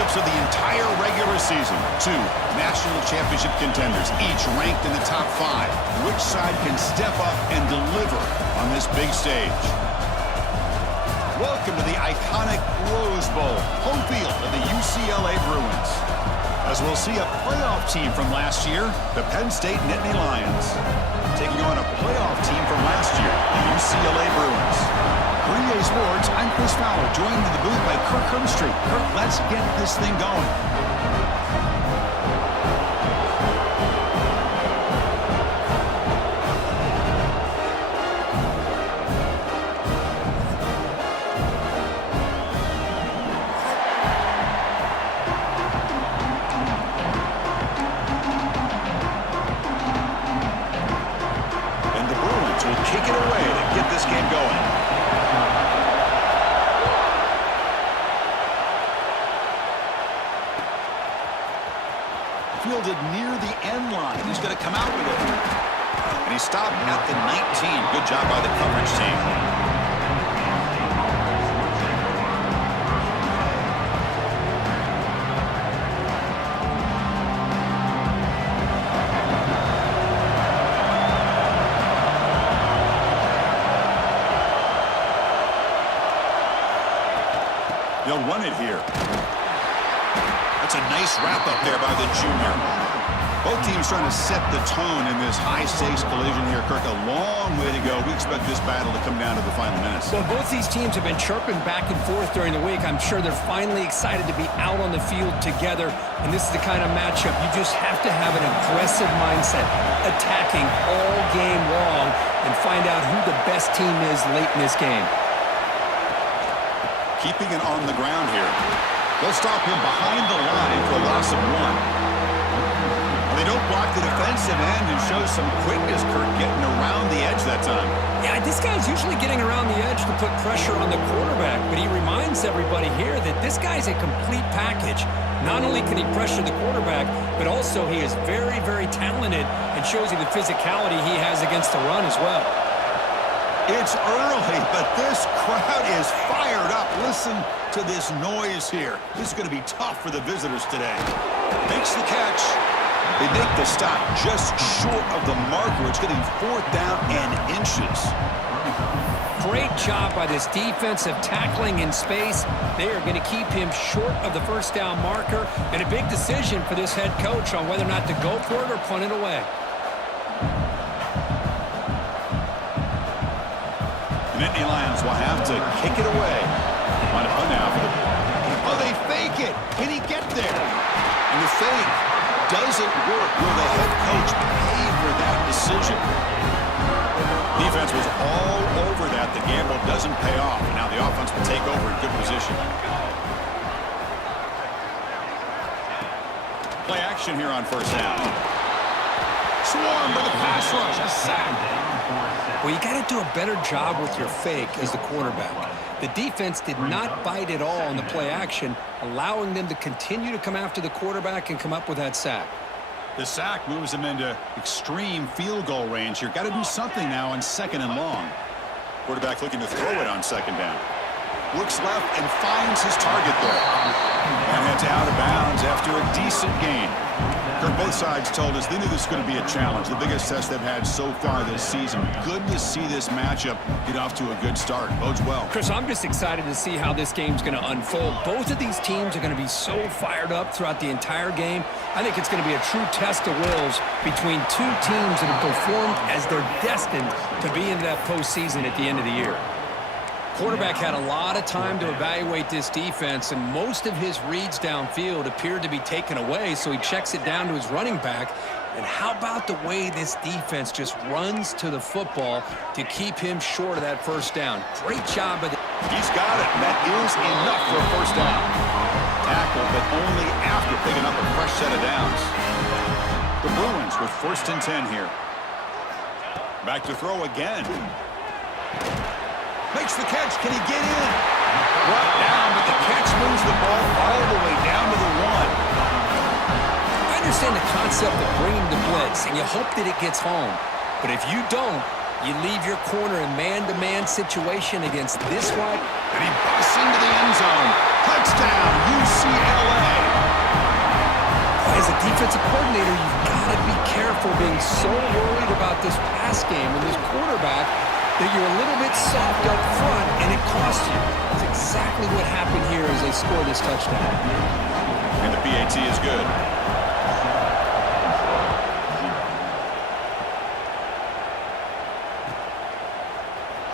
matchups of the entire regular season. Two national championship contenders, each ranked in the top 5. Which side can step up and deliver on this big stage? Welcome to the iconic Rose Bowl, home field of the UCLA Bruins. As we'll see a playoff team from last year, the Penn State Nittany Lions, taking on a playoff team from last year, the UCLA Bruins. For EA Sports, I'm Chris Fowler, joined in the booth by Kirk Herbstreit. Kirk, let's get this thing going. Kick it away to get this game going. Fielded near the end line. He's going to come out with it. And he stopped at the 19. Good job by the coverage team. They'll run it here. That's a nice wrap-up there by the junior. Both teams trying to set the tone in this high-stakes collision here, Kirk. A long way to go. We expect this battle to come down to the final minutes. Well, both these teams have been chirping back and forth during the week. I'm sure they're finally excited to be out on the field together. And this is the kind of matchup you just have to have an aggressive mindset, attacking all game long, and find out who the best team is late in this game. Keeping it on the ground here. They'll stop him behind the line for a loss of 1. They don't block the defensive end and show some quickness, Kirk, getting around the edge that time. Yeah, this guy's usually getting around the edge to put pressure on the quarterback, but he reminds everybody here that this guy's a complete package. Not only can he pressure the quarterback, but also he is very, very talented and shows you the physicality he has against the run as well. It's early, but this crowd is fired up. Listen to this noise here. This is going to be tough for the visitors today. Makes the catch. They make the stop just short of the marker. It's going to be 4th down and inches. Great job by this defensive tackling in space. They are going to keep him short of the 1st down marker, and a big decision for this head coach on whether or not to go for it or punt it away. The Nittany Lions will have to kick it away. On a punt now for the... Oh, they fake it. Can he get there? And the fake doesn't work. Will the head coach pay for that decision? Defense was all over that. The gamble doesn't pay off. Now the offense will take over in good position. Play action here on 1st down. Swarm by the pass rush. A sack. Well, you got to do a better job with your fake as the quarterback. The defense did not bite at all on the play action, allowing them to continue to come after the quarterback and come up with that sack. The sack moves them into extreme field goal range here. Got to do something now on 2nd and long. Quarterback looking to throw it on 2nd down. Looks left and finds his target there. And heads out of bounds after a decent gain. Both sides told us they knew this was going to be a challenge, the biggest test they've had so far this season. Good to see this matchup get off to a good start. Bodes well. Chris, I'm just excited to see how this game's going to unfold. Both of these teams are going to be so fired up throughout the entire game. I think it's going to be a true test of wills between two teams that have performed as they're destined to be in that postseason at the end of the year. Quarterback had a lot of time to evaluate this defense, and most of his reads downfield appeared to be taken away, so he checks it down to his running back. And how about the way this defense just runs to the football to keep him short of that 1st down? Great job by the... He's got it. That is enough for a 1st down. Tackle, but only after picking up a fresh set of downs. The Bruins with 1st and 10 here. Back to throw again. Makes the catch. Can he get in? Brought down, but the catch moves the ball all the way down to the 1. I understand the concept of bringing the blitz, and you hope that it gets home. But if you don't, You leave your corner in man-to-man situation against this wide. And he busts into the end zone. Touchdown, UCLA. As a defensive coordinator, you've got to be careful being so worried about this pass game and this quarterback that you're a little bit soft up front, and it costs you. That's exactly what happened here as they scored this touchdown. And the PAT is good.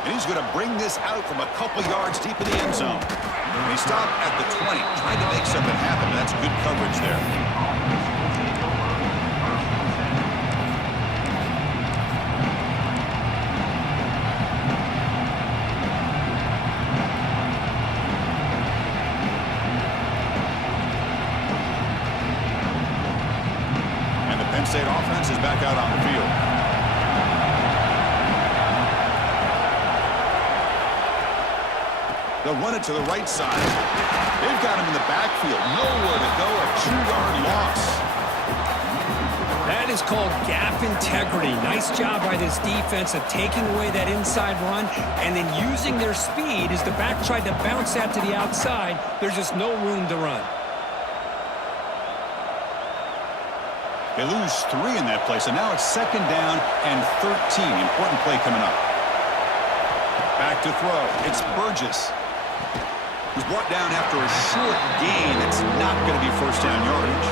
And he's going to bring this out from a couple yards deep in the end zone. And he stopped at the 20, trying to make something happen. That's good coverage there. And the Penn State offense is back out on the field. They'll run it to the right side. They've got him in the backfield. Nowhere to go. A 2-yard loss. That is called gap integrity. Nice job by this defense of taking away that inside run and then using their speed as the back tried to bounce that to the outside. There's just no room to run. They lose 3 in that play, so now it's 2nd down and 13. Important play coming up. Back to throw. It's Burgess. Was brought down after a short gain. It's not going to be first down yardage.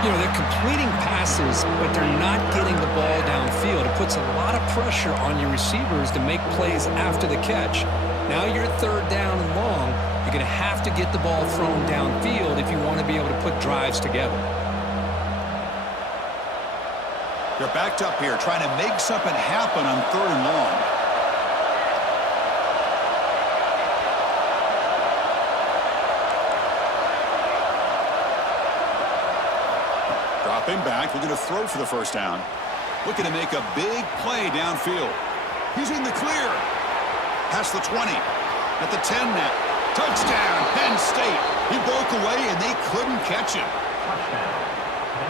You know, they're completing passes, but they're not getting the ball downfield. It puts a lot of pressure on your receivers to make plays after the catch. Now you're 3rd down and long. You're going to have to get the ball thrown downfield if you want to be able to put drives together. They're backed up here, trying to make something happen on 3rd and long. Dropping back, looking to throw for the first down. Looking to make a big play downfield. He's in the clear. Past the 20. At the 10 now. Touchdown, Penn State. He broke away and they couldn't catch him.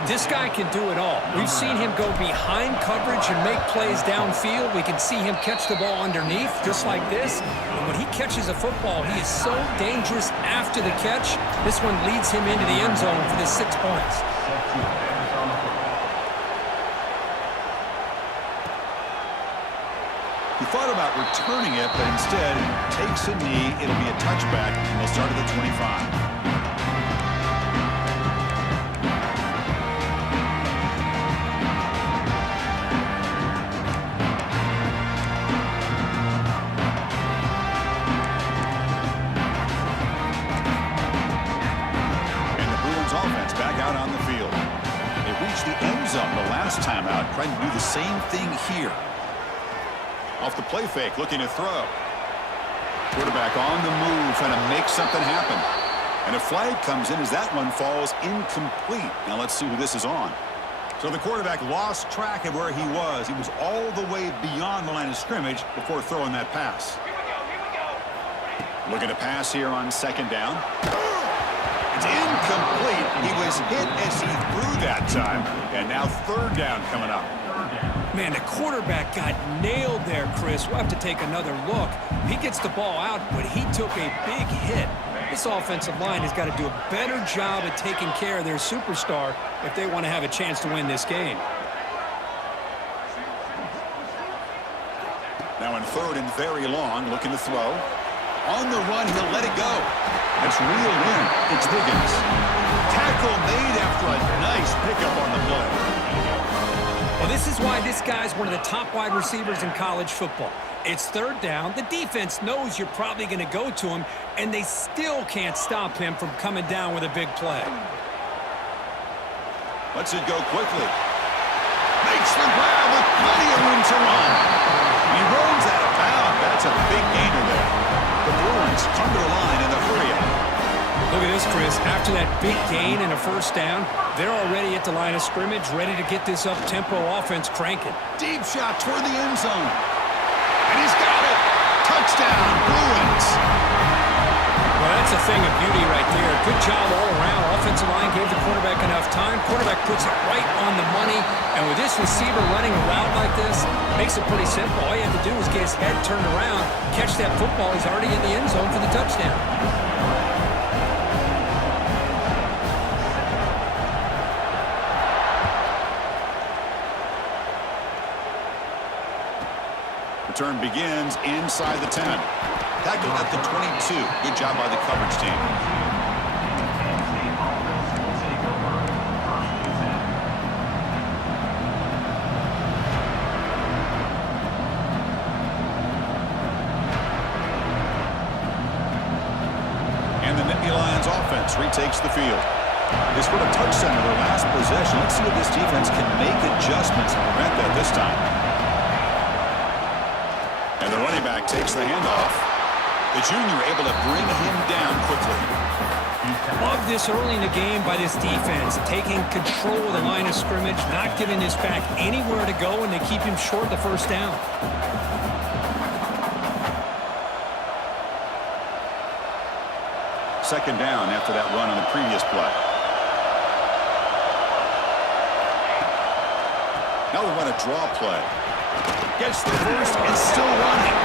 This guy can do it all. We've seen him go behind coverage and make plays downfield. We can see him catch the ball underneath, just like this. And when he catches a football, he is so dangerous after the catch. This one leads him into the end zone for the 6 points. He thought about returning it, but instead takes a knee. It'll be a touchback, and they'll start at the 25. The last time out, trying to do the same thing here. Off the play fake, looking to throw. Quarterback on the move, trying to make something happen. And a flag comes in as that one falls incomplete. Now let's see who this is on. So the quarterback lost track of where he was. He was all the way beyond the line of scrimmage before throwing that pass. Looking to pass here on 2nd down. It's incomplete. He was hit as he threw that time. And now 3rd down coming up. Man, the quarterback got nailed there, Chris. We'll have to take another look. He gets the ball out, but he took a big hit. This offensive line has got to do a better job at taking care of their superstar if they want to have a chance to win this game. Now in 3rd and very long, looking to throw. On the run, he'll let it go. That's reeled in. It's Higgins. Tackle made after a nice pickup on the play. Well, this is why this guy's one of the top wide receivers in college football. It's 3rd down. The defense knows you're probably going to go to him, and they still can't stop him from coming down with a big play. Lets it go quickly. Makes the grab with plenty of room to run. He runs out of bounds. That's a big gainer there. The Bruins come to the line in the hurry-up. Look at this, Chris. After that big gain and a 1st down, they're already at the line of scrimmage, ready to get this up-tempo offense cranking. Deep shot toward the end zone. And he's got it. Touchdown, Bruins. Well, that's a thing of beauty right there. Good job all around. Offensive line gave the quarterback enough time. Quarterback puts it right on the money. And with this receiver running a route like this, makes it pretty simple. All you have to do is get his head turned around, catch that football. He's already in the end zone for the touchdown. Return begins inside the 10. Tackled at the 22. Good job by the coverage team. And the Nittany Lions offense retakes the field. They scored a touchdown in their last possession. Let's see if this defense can make adjustments and prevent that this time. And the running back takes the handoff. The junior able to bring him down quickly. Love this early in the game by this defense, taking control of the line of scrimmage, not giving this back anywhere to go, and they keep him short the first down. Second down after that run on the previous play. Now we run a draw play. Gets the first and still running.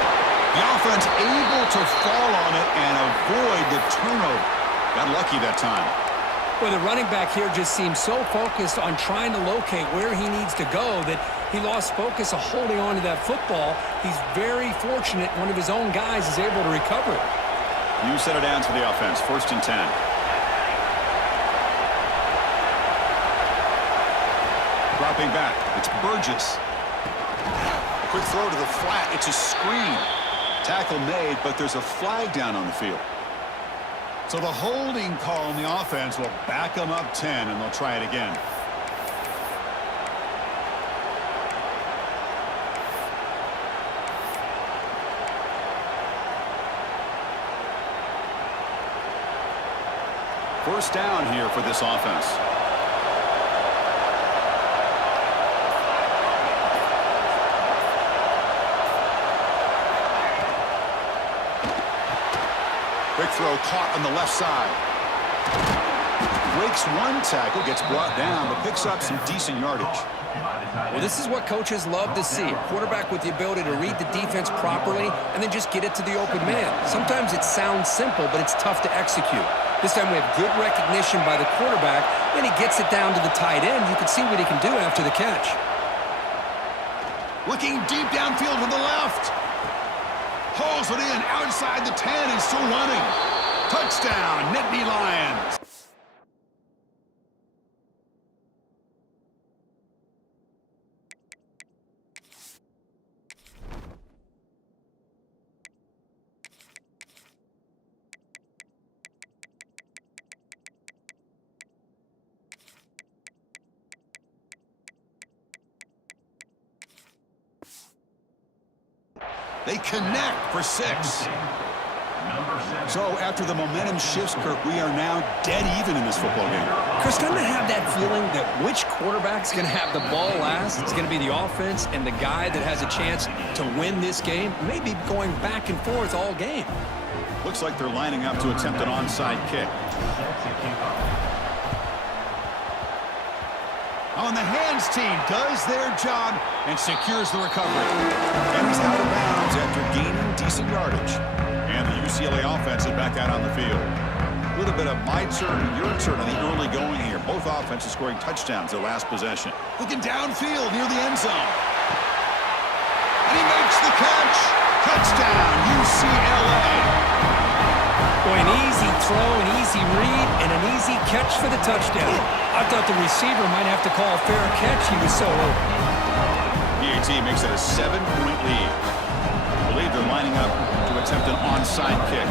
The offense able to fall on it and avoid the turnover. Got lucky that time. Well, the running back here just seems so focused on trying to locate where he needs to go that he lost focus of holding on to that football. He's very fortunate one of his own guys is able to recover it. You set it down to the offense. 1st and 10. Dropping back. It's Burgess. Quick throw to the flat. It's a screen. Tackle made, but there's a flag down on the field. So the holding call on the offense will back them up 10, and they'll try it again. First down here for this offense. Quick throw caught on the left side. Breaks one tackle, gets brought down, but picks up some decent yardage. Well, this is what coaches love to see. A quarterback with the ability to read the defense properly and then just get it to the open man. Sometimes it sounds simple, but it's tough to execute. This time we have good recognition by the quarterback. Then he gets it down to the tight end. You can see what he can do after the catch. Looking deep downfield to the left. Hauls it in outside the 10 and still running. Touchdown, Nittany Lions. They connect for 6. So after the momentum shifts, Kirk, we are now dead even in this football game. Chris, doesn't it have that feeling that which quarterback's going to have the ball last? It's going to be the offense, and the guy that has a chance to win this game may be going back and forth all game. Looks like they're lining up to attempt an onside kick. On the hands team does their job and secures the recovery. And he's out of bounds after gaining decent yardage. And the UCLA offense is back out on the field. A little bit of my turn, your turn on the early going here. Both offenses scoring touchdowns their last possession. Looking downfield near the end zone. And he makes the catch. Touchdown, UCLA. Boy, an easy throw, an easy read, and an easy catch for the touchdown. I thought the receiver might have to call a fair catch. He was so open. PAT makes it a 7-point lead. I believe they're lining up to attempt an onside kick.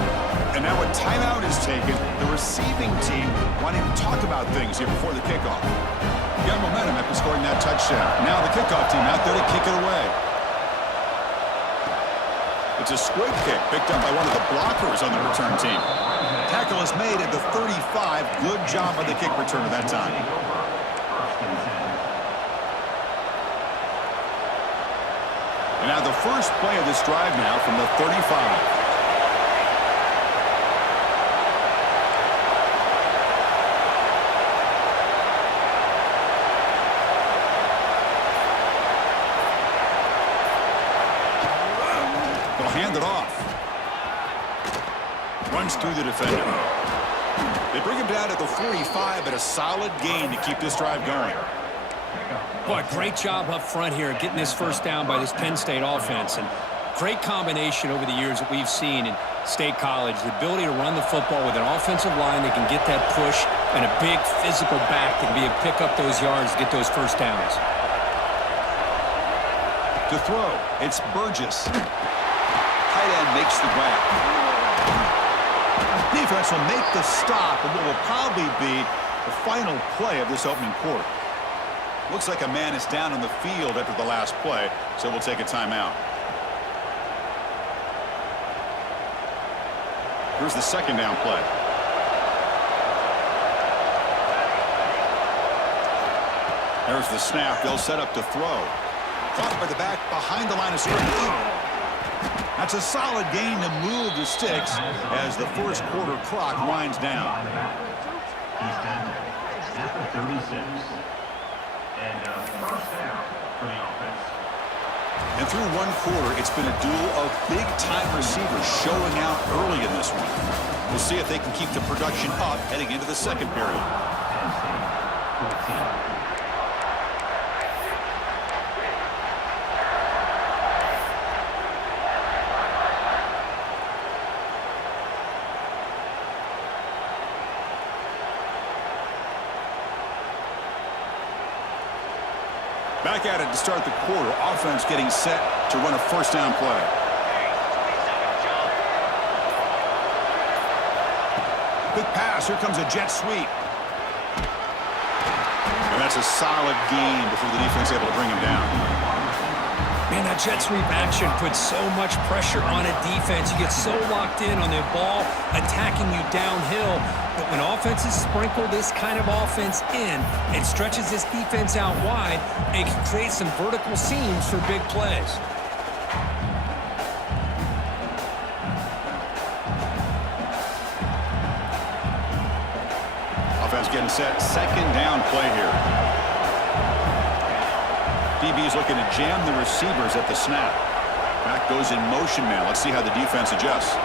And now a timeout is taken. The receiving team wanting to talk about things here before the kickoff. Got momentum after scoring that touchdown. Now the kickoff team out there to kick it away. It's a squib kick picked up by one of the blockers on the return team. Tackle is made at the 35. Good job on the kick return at that time. And now the first play of this drive now from the 35. hand it off. Runs through the defender. They bring him down at the 45, but a solid gain to keep this drive going. Boy, great job up front here getting this first down by this Penn State offense. And great combination over the years that we've seen in State College. The ability to run the football with an offensive line that can get that push and a big physical back that can be able to pick up those yards to get those first downs. To throw, it's Burgess. Tight end makes the grab. Defense will make the stop, and what will probably be the final play of this opening quarter. Looks like a man is down on the field after the last play, so we'll take a timeout. Here's the second down play. There's the snap. They'll set up to throw. Caught by the back behind the line of scrimmage. That's a solid gain to move the sticks as the first quarter clock winds down. He's down at the 36. And first down for the offense. And through one quarter, it's been a duel of big-time receivers showing out early in this one. We'll see if they can keep the production up heading into the second period. Back at it to start the quarter. Offense getting set to run a first down play. Quick pass. Here comes a jet sweep. And that's a solid gain before the defense able to bring him down. Man, that jet sweep action puts so much pressure on a defense. You get so locked in on the ball attacking you downhill. But when offenses sprinkle this kind of offense in, it stretches this defense out wide and can create some vertical seams for big plays. Offense getting set. Second down play here. DB is looking to jam the receivers at the snap. Back goes in motion now. Let's see how the defense adjusts.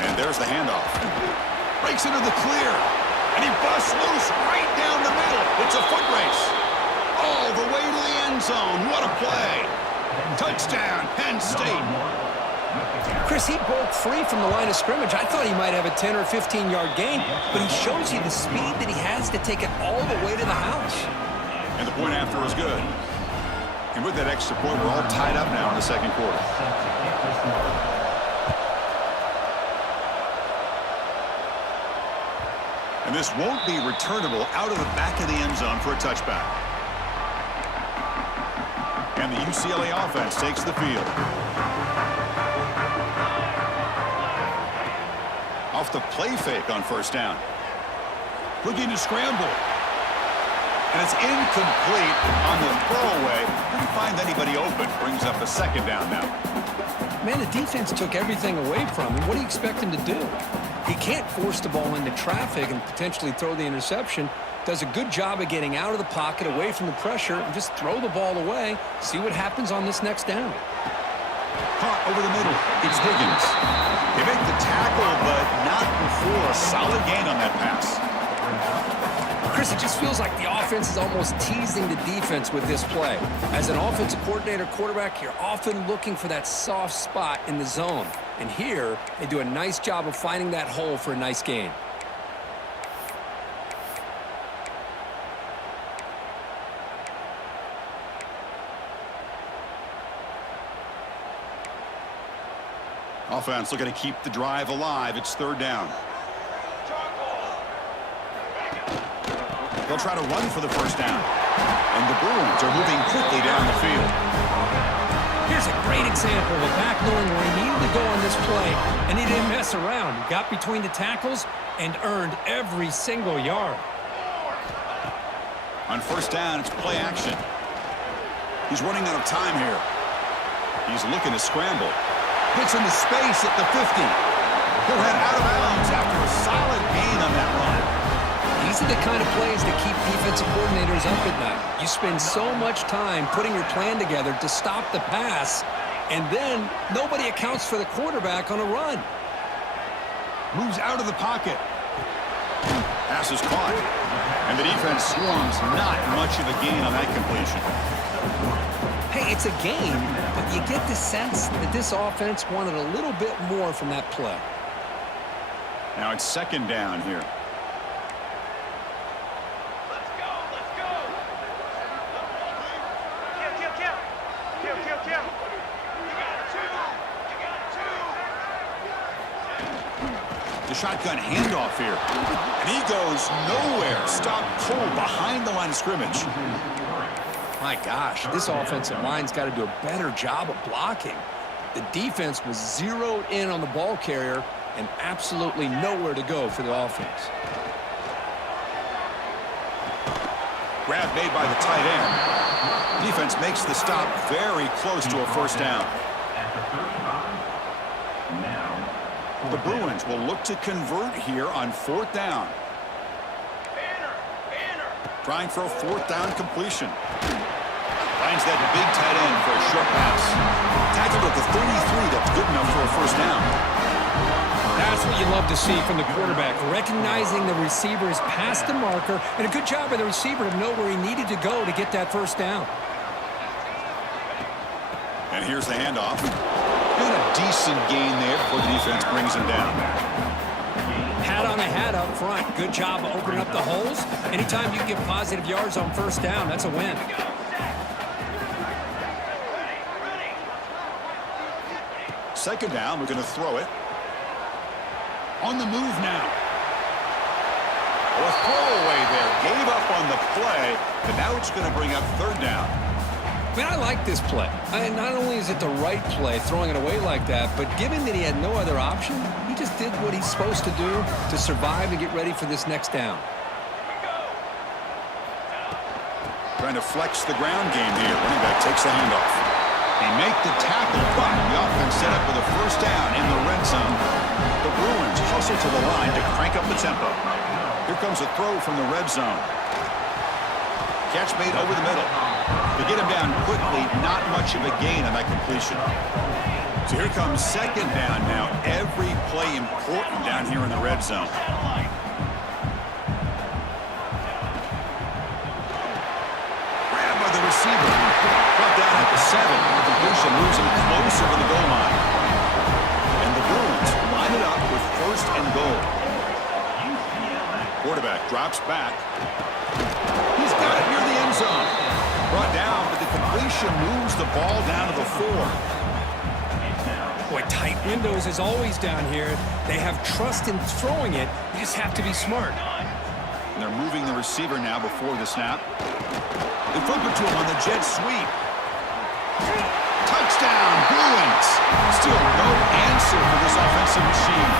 And there's the handoff. Breaks into the clear. And he busts loose right down the middle. It's a foot race. All the way to the end zone. What a play. Touchdown, Penn State. Chris, he broke free from the line of scrimmage. I thought he might have a 10 or 15-yard gain, but he shows you the speed that he has to take it all the way to the house. And the point after was good. And with that extra point, we're all tied up now in the second quarter. And this won't be returnable out of the back of the end zone for a touchback. And the UCLA offense takes the field. Off the play fake on first down. Looking to scramble. And it's incomplete on the throwaway. Didn't find anybody open. Brings up a second down now. Man, the defense took everything away from him. What do you expect him to do? He can't force the ball into traffic and potentially throw the interception. Does a good job of getting out of the pocket, away from the pressure, and just throw the ball away. See what happens on this next down. Caught over the middle. It's Higgins. They make the tackle, but not before a solid gain on that pass. Chris, it just feels like the offense is almost teasing the defense with this play. As an offensive coordinator, quarterback, you're often looking for that soft spot in the zone. And here, they do a nice job of finding that hole for a nice gain. Offense looking to keep the drive alive. It's third down. They'll try to run for the first down. And the Bruins are moving quickly down the field. Here's a great example of a back knowing where he needed to go on this play, and he didn't mess around. He got between the tackles and earned every single yard. On first down, it's play action. He's running out of time here. He's looking to scramble. Gets into space at the 50. He'll head out of bounds after a solid gain on that run. He's These are the kind of plays that keep defensive coordinators up at night. You spend so much time putting your plan together to stop the pass, and then nobody accounts for the quarterback on a run. Moves out of the pocket. Pass is caught. And the defense swarms. Not much of a gain on that completion. Hey, it's a game, but you get the sense that this offense wanted a little bit more from that play. Now it's second down here. The shotgun handoff here. And he goes nowhere. Stopped cold behind the line of scrimmage. My gosh, this offensive line's got to do a better job of blocking. The defense was zeroed in on the ball carrier and absolutely nowhere to go for the offense. Grab made by the tight end. Defense makes the stop very close to a first down. The Bruins will look to convert here on fourth down. Trying for a fourth down completion. Finds that big tight end for a short pass. Tackled at the 33. That's good enough for a first down. That's what you love to see from the quarterback, recognizing the receiver is past the marker, and a good job by the receiver to know where he needed to go to get that first down. And here's the handoff. And a decent gain there before the defense brings him down. Hat on a hat up front. Good job of opening up the holes. Anytime you get positive yards on first down, that's a win. Second down, we're going to throw it. On the move now. A throwaway there. Gave up on the play, but now it's going to bring up third down. I mean, I like this play. Not only is it the right play, throwing it away like that, but given that he had no other option, he just did what he's supposed to do to survive and get ready for this next down. Trying to flex the ground game here. Running back takes the handoff. They make the tackle, but the offense set up with a first down in the red zone. The Bruins hustle to the line to crank up the tempo. Here comes a throw from the red zone. Catch made over the middle. To get him down quickly, not much of a gain on that completion. So here comes second down now. Every play important down here in the red zone. Grabbed by the receiver. Brought down at the 7. The completion moves him closer to the goal line. And the Bruins line it up with first and goal. Quarterback drops back. He's got it near the end zone. Brought down, but the completion moves the ball down to the 4. Boy, tight windows is always down here. They have trust in throwing it. You just have to be smart. And they're moving the receiver now before the snap. They flip it to him on the jet sweep. Touchdown, Bruins. Still no answer for this offensive machine.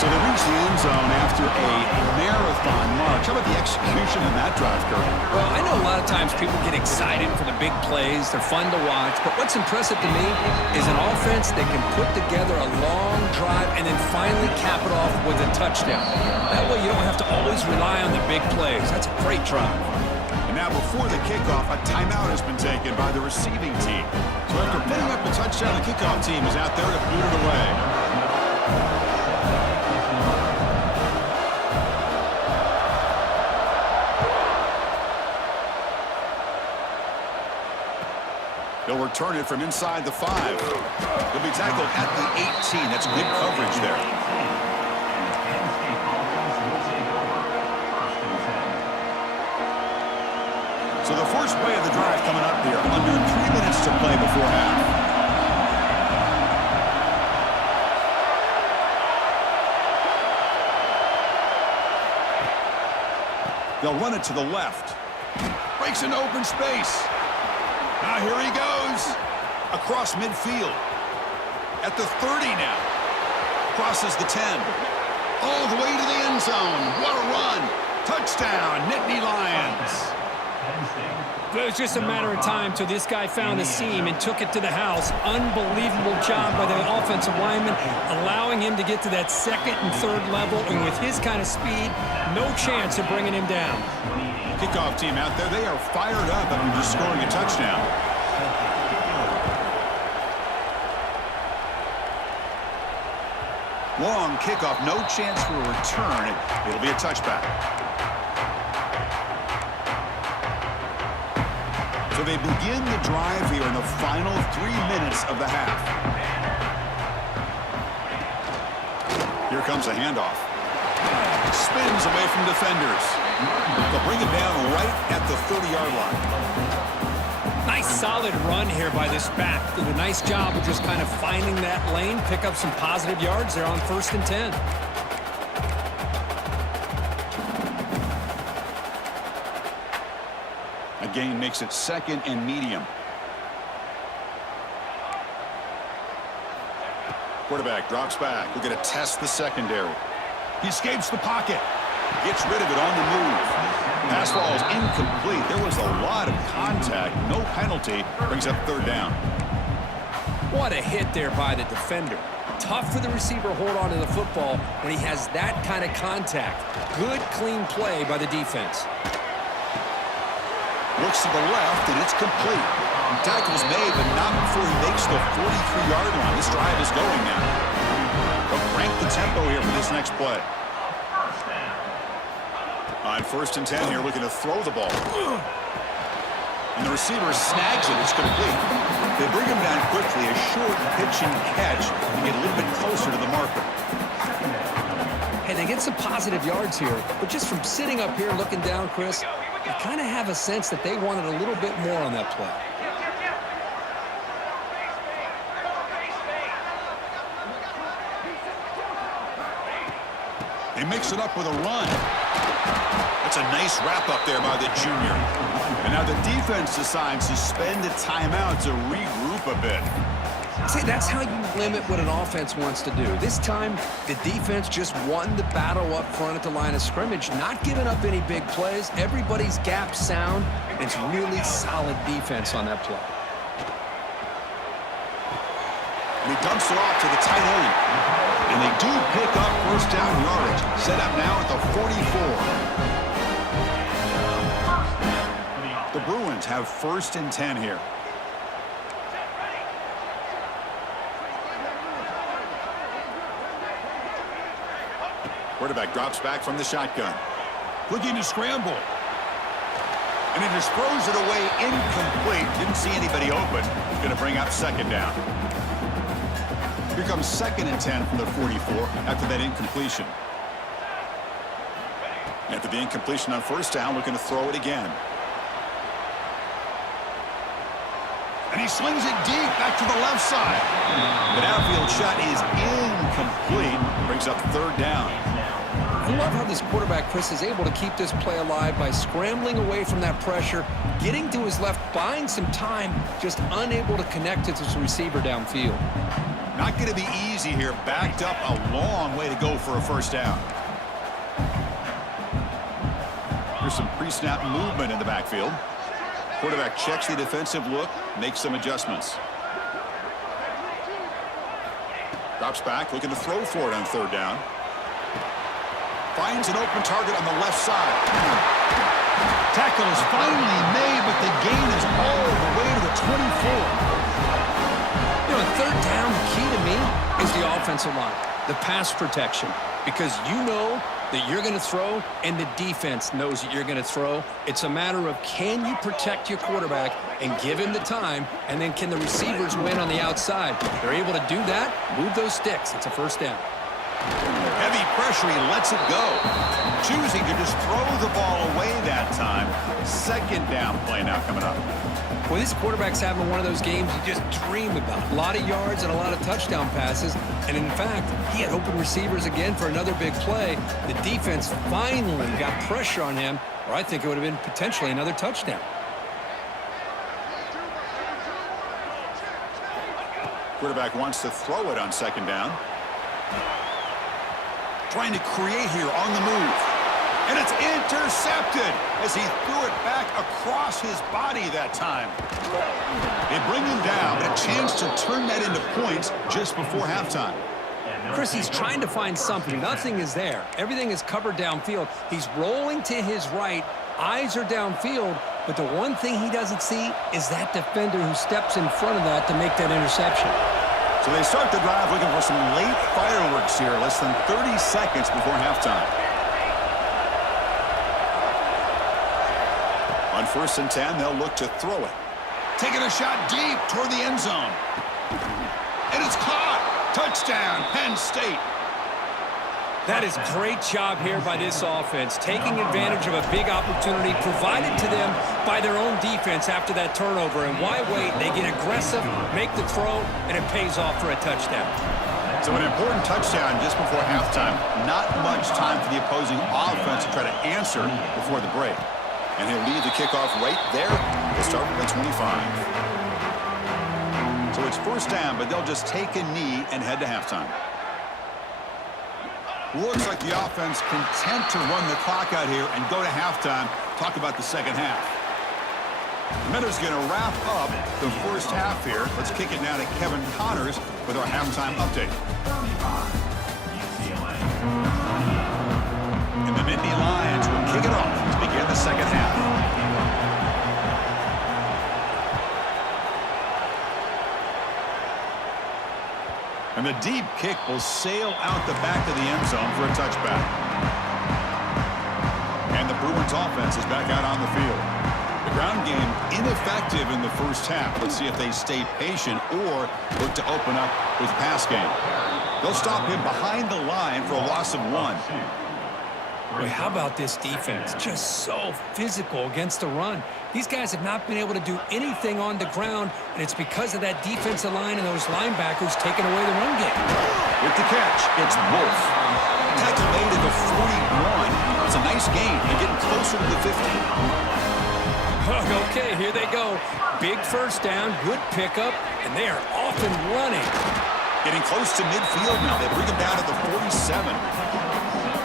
So they reach the end zone after a marathon march. How about the execution in that drive, Kurt? Well, I know a lot of times people get excited for the big plays. They're fun to watch. But what's impressive to me is an offense that can put together a long drive and then finally cap it off with a touchdown. That way you don't have to always rely on the big plays. That's a great drive. And now before the kickoff, a timeout has been taken by the receiving team. So after putting up the touchdown, the kickoff team is out there to boot it away. They'll return it from inside the 5. He'll be tackled at the 18. That's good coverage there. So the first play of the drive coming up here. Under 3 minutes to play before half. They'll run it to the left. Breaks into open space. Now here he goes. Across midfield. At the 30 now. Crosses the 10. All the way to the end zone. What a run. Touchdown, Nittany Lions. It was just a matter of time till this guy found a seam and took it to the house. Unbelievable job by the offensive lineman, allowing him to get to that second and third level. And with his kind of speed, no chance of bringing him down. Kickoff team out there, they are fired up after just scoring a touchdown. Long kickoff, no chance for a return. It'll be a touchback. So they begin the drive here in the final 3 minutes of the half. Here comes a handoff. Spins away from defenders. They'll bring it down right at the 30-yard line. Nice solid run here by this back. Did a nice job of just kind of finding that lane, pick up some positive yards there on 1st and 10. A gain makes it 2nd and medium. Quarterback drops back. We're going to test the secondary. He escapes the pocket. Gets rid of it on the move. Pass ball is incomplete. There was a lot of contact. No penalty. Brings up 3rd down. What a hit there by the defender. Tough for the receiver to hold on to the football when he has that kind of contact. Good, clean play by the defense. Looks to the left, and it's complete. Tackle's made, but not before he makes the 43-yard line. This drive is going now. But crank the tempo here for this next play. On 1st and 10 here, looking to throw the ball. And the receiver snags it. It's complete. They bring him down quickly. A short pitch and catch to get a little bit closer to the marker. Hey, they get some positive yards here, but just from sitting up here looking down, Chris, you kind of have a sense that they wanted a little bit more on that play. They mix it up with a run. That's a nice wrap up there by the junior. And now the defense decides to spend a timeout to regroup a bit. See, that's how you limit what an offense wants to do. This time, the defense just won the battle up front at the line of scrimmage, not giving up any big plays. Everybody's gap sound. It's really solid defense on that play. And he dumps it off to the tight end. And they do pick up 1st down yardage. Set up now at the 44. The Bruins have 1st and 10 here. Quarterback drops back from the shotgun. Looking to scramble. And he just throws it away incomplete. Didn't see anybody open. Going to bring up 2nd down. Here comes 2nd and 10 from the 44 after that incompletion. After the incompletion on 1st down, looking to throw it again. And he slings it deep back to the left side. The downfield shot is incomplete. Brings up 3rd down. I love how this quarterback, Chris, is able to keep this play alive by scrambling away from that pressure, getting to his left, buying some time, just unable to connect to his receiver downfield. Not going to be easy here. Backed up a long way to go for a 1st down. Here's some pre-snap movement in the backfield. Quarterback checks the defensive look, makes some adjustments. Drops back, looking to throw for it on 3rd down. Finds an open target on the left side. Tackle is finally made, but the gain is all the way to the 24. You know, 3rd down, the key to me is the offensive line, the pass protection, because you know that you're going to throw and the defense knows that you're going to throw. It's a matter of can you protect your quarterback and give him the time, and then can the receivers win on the outside? They're able to do that, move those sticks. It's a 1st down. Heavy pressure, he lets it go. Choosing to just throw the ball away that time. 2nd down play now coming up. Well, this quarterback's having one of those games you just dream about. A lot of yards and a lot of touchdown passes. And in fact, he had open receivers again for another big play. The defense finally got pressure on him, or I think it would have been potentially another touchdown. Quarterback wants to throw it on 2nd down. Trying to create here on the move. And it's intercepted as he threw it back across his body that time. They bring him down, but a chance to turn that into points just before halftime. Chris, he's trying to find something. Nothing is there. Everything is covered downfield. He's rolling to his right. Eyes are downfield. But the one thing he doesn't see is that defender who steps in front of that to make that interception. So they start the drive looking for some late fireworks here, less than 30 seconds before halftime. On 1st and 10, they'll look to throw it. Taking a shot deep toward the end zone. And it's caught. Touchdown, Penn State. That is great job here by this offense, taking advantage of a big opportunity provided to them by their own defense after that turnover. And why wait? They get aggressive, make the throw, and it pays off for a touchdown. So an important touchdown just before halftime. Not much time for the opposing offense to try to answer before the break. And he'll lead the kickoff right there. They'll start from the 25. So it's 1st down, but they'll just take a knee and head to halftime. Looks like the offense content to run the clock out here and go to halftime. Talk about the second half. The Miners going to wrap up the first half here. Let's kick it now to Kevin Connors with our halftime update. And the Nittany Lions will kick it off to begin the second half. And the deep kick will sail out the back of the end zone for a touchback. And the Bruins offense is back out on the field. The ground game ineffective in the first half. Let's see if they stay patient or look to open up with the pass game. They'll stop him behind the line for a loss of 1. Boy, how about this defense? Just so physical against the run. These guys have not been able to do anything on the ground, and it's because of that defensive line and those linebackers taking away the run game. With the catch, it's Wolf. Tackle made at the 41. It's a nice gain. They're getting closer to the 50. Okay, here they go. Big 1st down, good pickup, and they are off and running. Getting close to midfield now. They bring him down to the 47.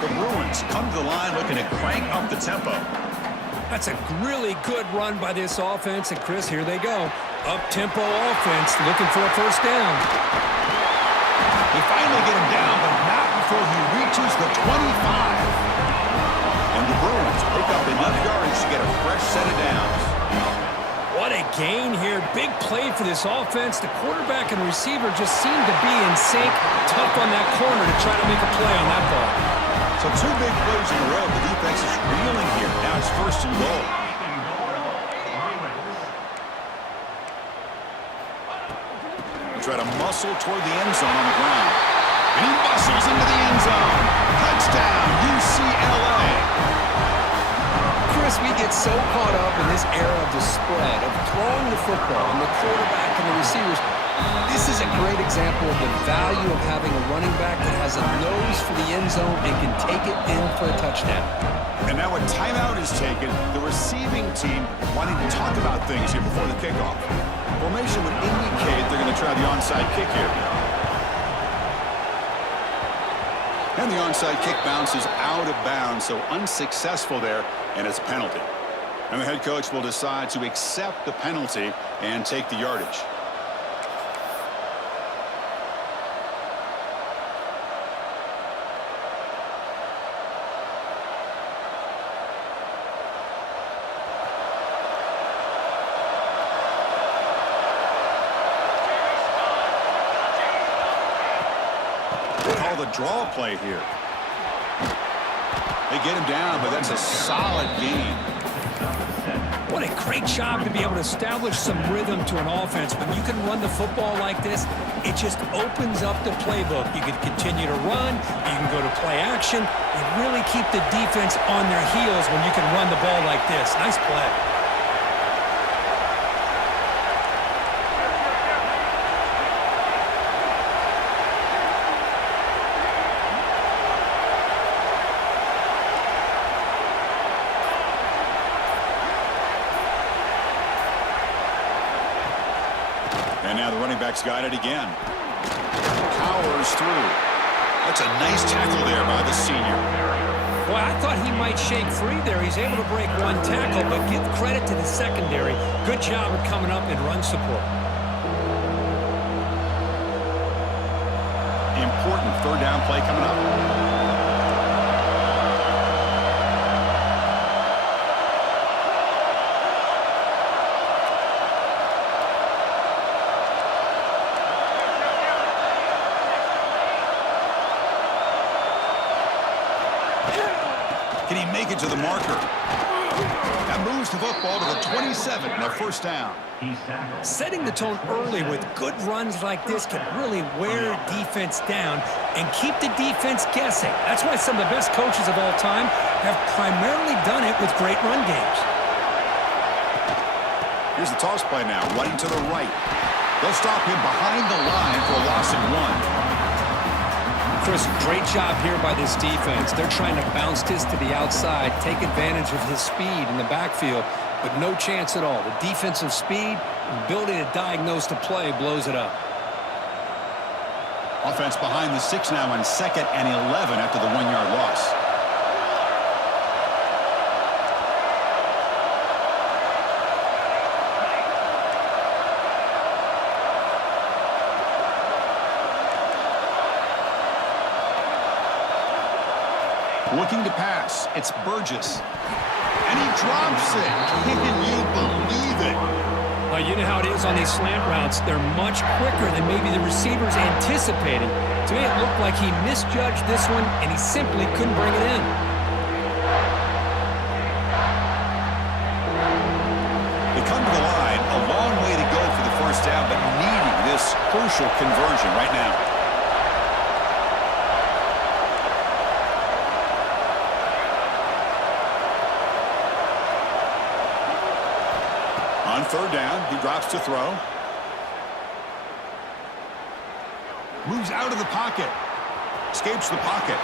The Bruins come to the line looking to crank up the tempo. That's a really good run by this offense. And, Chris, here they go. Up-tempo offense looking for a 1st down. They finally get him down, but not before he reaches the 25. And the Bruins pick up enough yardage to get a fresh set of downs. What a gain here. Big play for this offense. The quarterback and receiver just seem to be in sync. Tough on that corner to try to make a play on that ball. So 2 big plays in a row. The defense is reeling here. Now it's 1st and goal. They try to muscle toward the end zone on the ground. And he muscles into the end zone. Touchdown, UCLA. Chris, we get so caught up in this era of the spread, of throwing the football, and the quarterback and the receivers. This is a great example of the value of having a running back that has a nose for the end zone and can take it in for a touchdown. And now a timeout is taken. The receiving team wanting to talk about things here before the kickoff. Formation would indicate they're going to try the onside kick here. And the onside kick bounces out of bounds, so unsuccessful there, and it's a penalty. And the head coach will decide to accept the penalty and take the yardage. Call the draw play here. They get him down, but that's a solid gain. What a great job to be able to establish some rhythm to an offense. When you can run the football like this, it just opens up the playbook. You can continue to run. You can go to play action. And really keep the defense on their heels when you can run the ball like this. Nice play. And now the running back's got it again. Powers through. That's a nice tackle there by the senior. Well, Yeah, I thought he might shake free there. He's able to break one tackle, but give credit to the secondary. Good job of coming up in run support. Important third down play coming up. Can he make it to the marker? That moves the football to the 27 and a first down. Setting the tone early with good runs like this can really wear defense down and keep the defense guessing. That's why some of the best coaches of all time have primarily done it with great run games. Here's the toss play now, running to the right. They'll stop him behind the line for a loss of 1. Chris, great job here by this defense. They're trying to bounce this to the outside, take advantage of his speed in the backfield, but no chance at all. The defensive speed, ability to diagnose the play, blows it up. Offense behind the 6 now on 2nd and 11 after the 1-yard loss. Looking to pass. It's Burgess. And he drops it. Can you believe it? Well, you know how it is on these slant routes. They're much quicker than maybe the receivers anticipated. To me, it looked like he misjudged this one, and he simply couldn't bring it in. They come to the line. A long way to go for the first down, but needing this crucial conversion right now. On third down, he drops to throw. Moves out of the pocket. Escapes the pocket.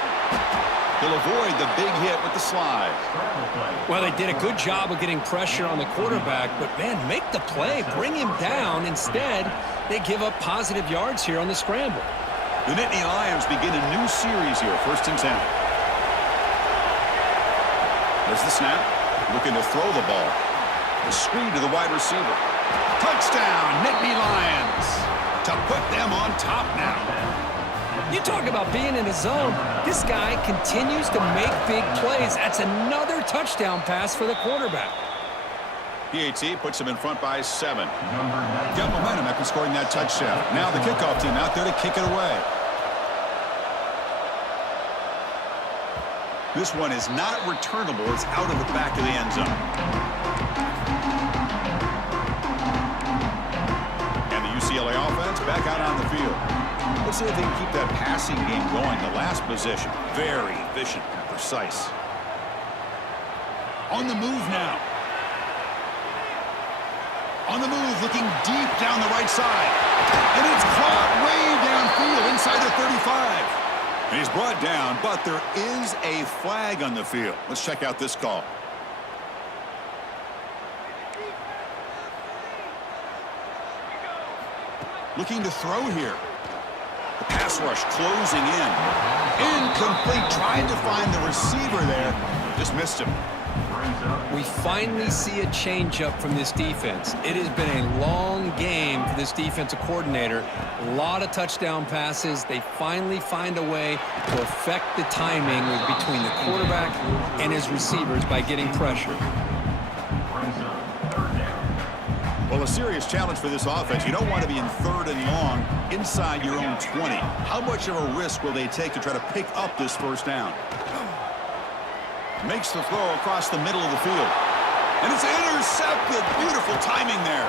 He'll avoid the big hit with the slide. Well, they did a good job of getting pressure on the quarterback, but, man, make the play. Bring him down. Instead, they give up positive yards here on the scramble. The Nittany Lions begin a new series here, 1st and 10. There's the snap. Looking to throw the ball. The screen to the wide receiver. Touchdown, Nittany Lions. To put them on top now. You talk about being in a zone. This guy continues to make big plays. That's another touchdown pass for the quarterback. PAT puts him in front by 7. Got momentum after scoring that touchdown. Now the kickoff team out there to kick it away. This one is not returnable. It's out of the back of the end zone. UCLA offense back out on the field. Let's see if they can keep that passing game going. The last possession, very efficient and precise. On the move now. On the move, looking deep down the right side. And it's caught way downfield inside the 35. And he's brought down, but there is a flag on the field. Let's check out this call. Looking to throw here. The pass rush closing in. Incomplete. Trying to find the receiver there. Just missed him. We finally see a changeup from this defense. It has been a long game for this defensive coordinator. A lot of touchdown passes. They finally find a way to affect the timing between the quarterback and his receivers by getting pressure. Well, a serious challenge for this offense. You don't want to be in 3rd and long inside your own 20. How much of a risk will they take to try to pick up this first down? Makes the throw across the middle of the field. And it's intercepted. Beautiful timing there.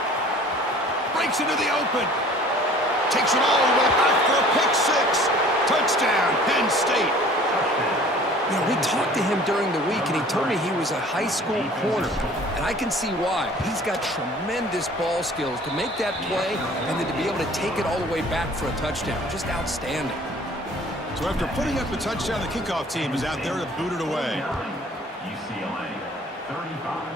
Breaks into the open. Takes it all the way back for a pick 6. Touchdown, Penn State. You know, we talked to him during the week, and he told me he was a high school corner. And I can see why. He's got tremendous ball skills to make that play and then to be able to take it all the way back for a touchdown. Just outstanding. So after putting up the touchdown, the kickoff team is out there to boot it away. UCLA, 35.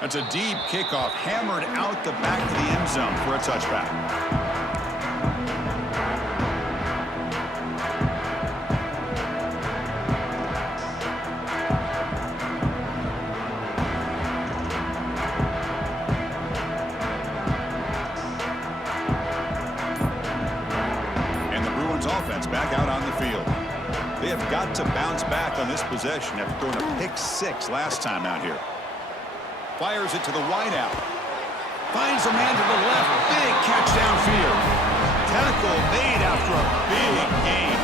That's a deep kickoff, hammered out the back of the end zone for a touchback. to bounce back on this possession after throwing a pick-6 last time out here. Fires it to the wideout. Finds a man to the left. Big catch downfield. Tackle made after a big gain.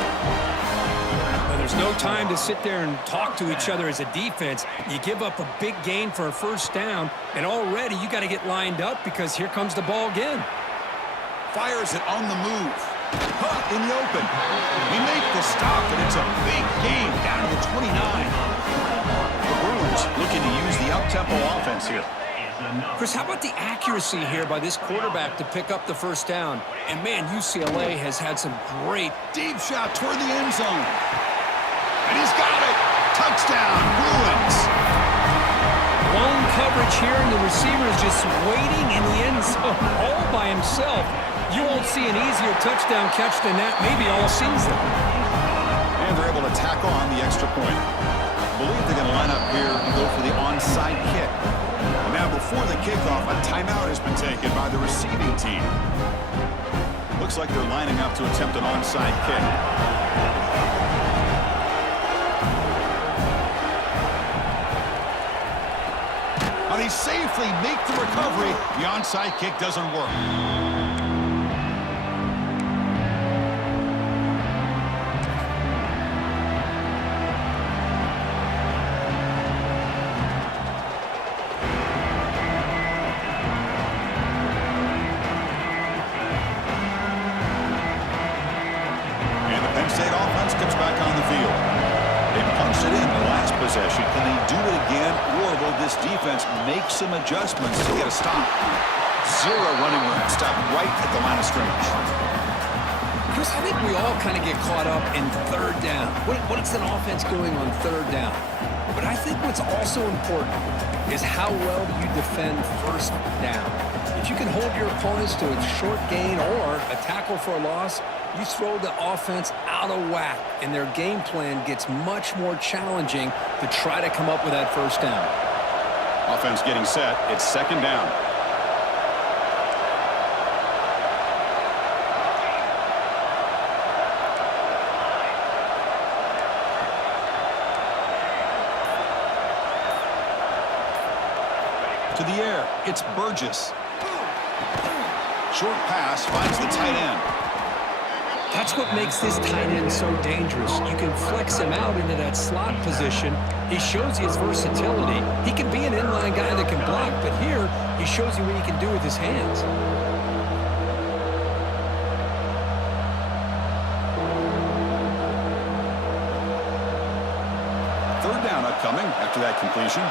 Well, there's no time to sit there and talk to each other as a defense. You give up a big gain for a first down, and already you got to get lined up because here comes the ball again. Fires it on the move. Caught in the open. We make the stop, and it's a big gain down to the 29. The Bruins looking to use the up-tempo offense here. Chris, how about the accuracy here by this quarterback to pick up the first down? And, man, UCLA has had some great Deep shot toward the end zone. And he's got it. Touchdown, Bruins. blown coverage here, and the receiver is just waiting in the end zone all by himself. You won't see an easier touchdown catch than that maybe all season. And they're able to tackle on the extra point. I believe they're going to line up here and go for the onside kick. And now before the kickoff, a timeout has been taken by the receiving team. Looks like they're lining up to attempt an onside kick. Now they safely make the recovery. The onside kick doesn't work. Can they do it again, or will this defense make some adjustments to get a stop? Zero running room. Stop right at the line of scrimmage. Chris, I think we all kind of get caught up in third down. What's an offense doing on third down? But I think what's also important is how well do you defend first down. If you can hold your opponents to a short gain or a tackle for a loss, you throw the offense out of whack, and their game plan gets much more challenging to try to come up with that first down. Offense getting set. It's second down. To the air. It's Burgess. Short pass finds the tight end. That's what makes this tight end so dangerous. You can flex him out into that slot position. He shows you his versatility. He can be an inline guy that can block, but here he shows you what he can do with his hands. Third down upcoming after that completion.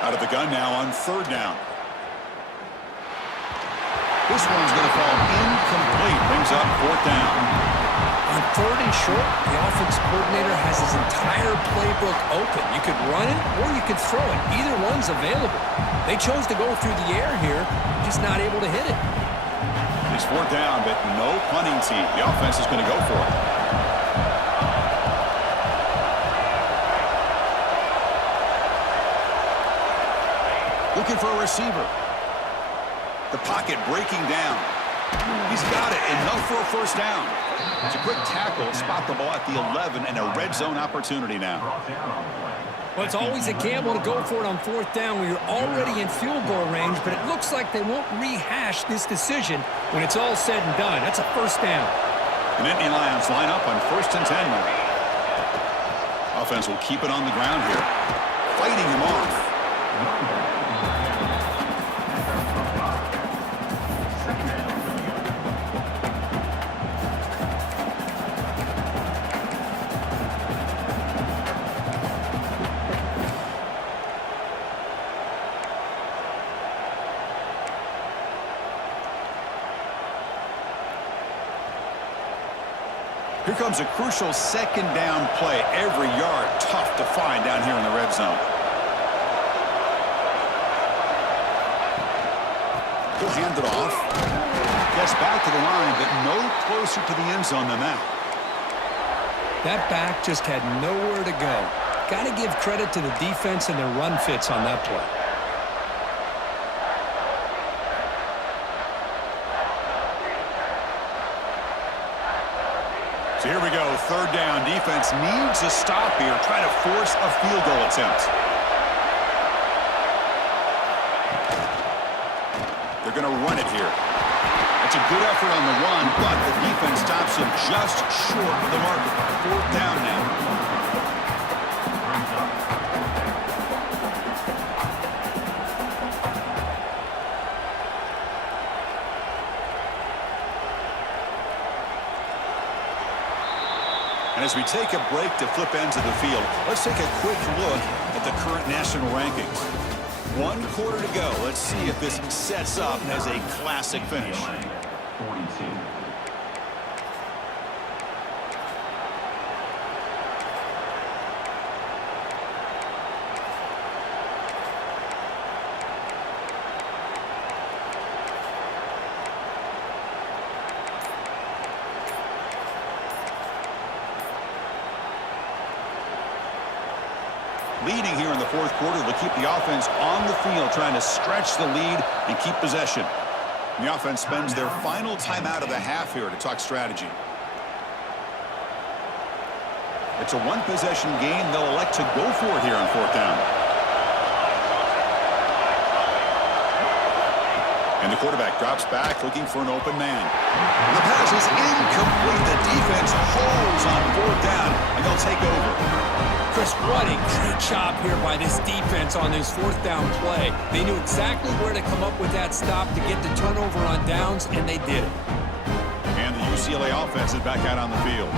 Out of the gun now on third down. This one's going to fall incomplete. Brings up fourth down. On third and short, the offense coordinator has his entire playbook open. You could run it or you could throw it. Either one's available. They chose to go through the air here, just not able to hit it. It's fourth down, but no punting team. The offense is going to go for it. Looking for a receiver. The pocket breaking down. He's got it. Enough for a first down. It's a quick tackle. Spot the ball at the 11 and a red zone opportunity now. Well, it's always a gamble to go for it on fourth down when you're already in field goal range, but it looks like they won't rehash this decision when it's all said and done. That's a first down. The Nittany Lions line up on 1st and 10 now. Offense will keep it on the ground here. Fighting him off. Here comes a crucial second down play. Every yard tough to find down here in the red zone. He'll hand it off. Gets back to the line, but no closer to the end zone than that. That back just had nowhere to go. Got to give credit to the defense and their run fits on that play. So here we go, third down. Defense needs a stop here, try to force a field goal attempt. They're going to run it here. It's a good effort on the run, but the defense stops him just short of the marker. Fourth down now. And as we take a break to flip ends of the field, let's take a quick look at the current national rankings. 1 quarter to go. Let's see if this sets up as a classic finish. 42. Leading here in the fourth quarter to keep the offense on the field, trying to stretch the lead and keep possession. And the offense spends their final timeout of the half here to talk strategy. It's a one-possession game. They'll elect to go for it here on fourth down. And the quarterback drops back, looking for an open man. And the pass is incomplete. The defense holds on fourth down, and they'll take over. Chris, what a great job here by this defense on this fourth down play. They knew exactly where to come up with that stop to get the turnover on downs, and they did it. And the UCLA offense is back out on the field.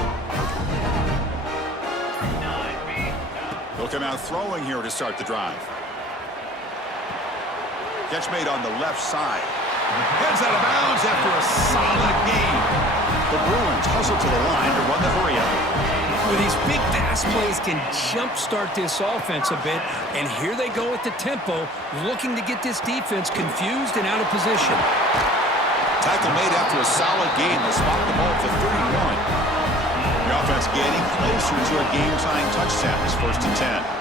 They'll come out throwing here to start the drive. Catch made on the left side. Heads out of bounds after a solid gain. The Bruins hustle to the line to run the hurry up. Well, these big pass plays can jumpstart this offense a bit, and here they go at the tempo, looking to get this defense confused and out of position. Tackle made after a solid gain. They spot the ball for 31. The offense getting closer to a game-tying touchdown. It's 1st and 10.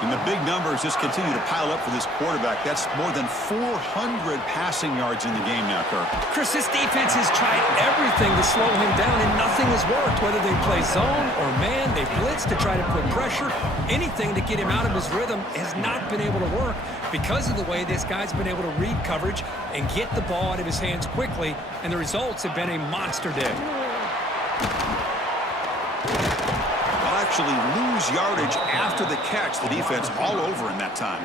And the big numbers just continue to pile up for this quarterback. That's more than 400 passing yards in the game now, Kirk. Chris, this defense has tried everything to slow him down, and nothing has worked. Whether they play zone or man, they blitz to try to put pressure. Anything to get him out of his rhythm has not been able to work because of the way this guy's been able to read coverage and get the ball out of his hands quickly, and the results have been a monster day. Actually lose yardage after the catch. The defense all over in that time.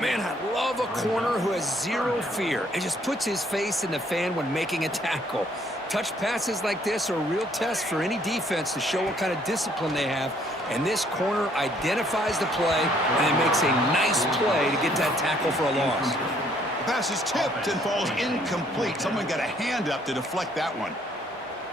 Man, I love a corner who has zero fear and just puts his face in the fan when making a tackle. Touch passes like this are a real test for any defense to show what kind of discipline they have. And this corner identifies the play and it makes a nice play to get that tackle for a loss. The pass is tipped and falls incomplete. Someone got a hand up to deflect that one.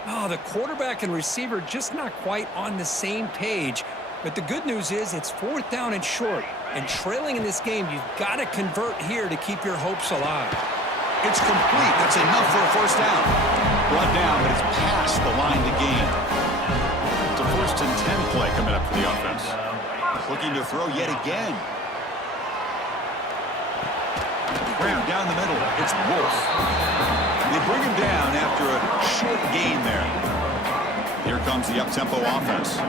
Oh, the quarterback and receiver just not quite on the same page. But the good news is it's fourth down and short. And trailing in this game, you've got to convert here to keep your hopes alive. It's complete. That's enough for a first down. Brought down, but it's past the line to gain. It's a 1st and 10 play coming up for the offense. Looking to throw yet again. Graham down the middle. It's Wolf. They bring him down after a short gain there. Here comes the up-tempo offense.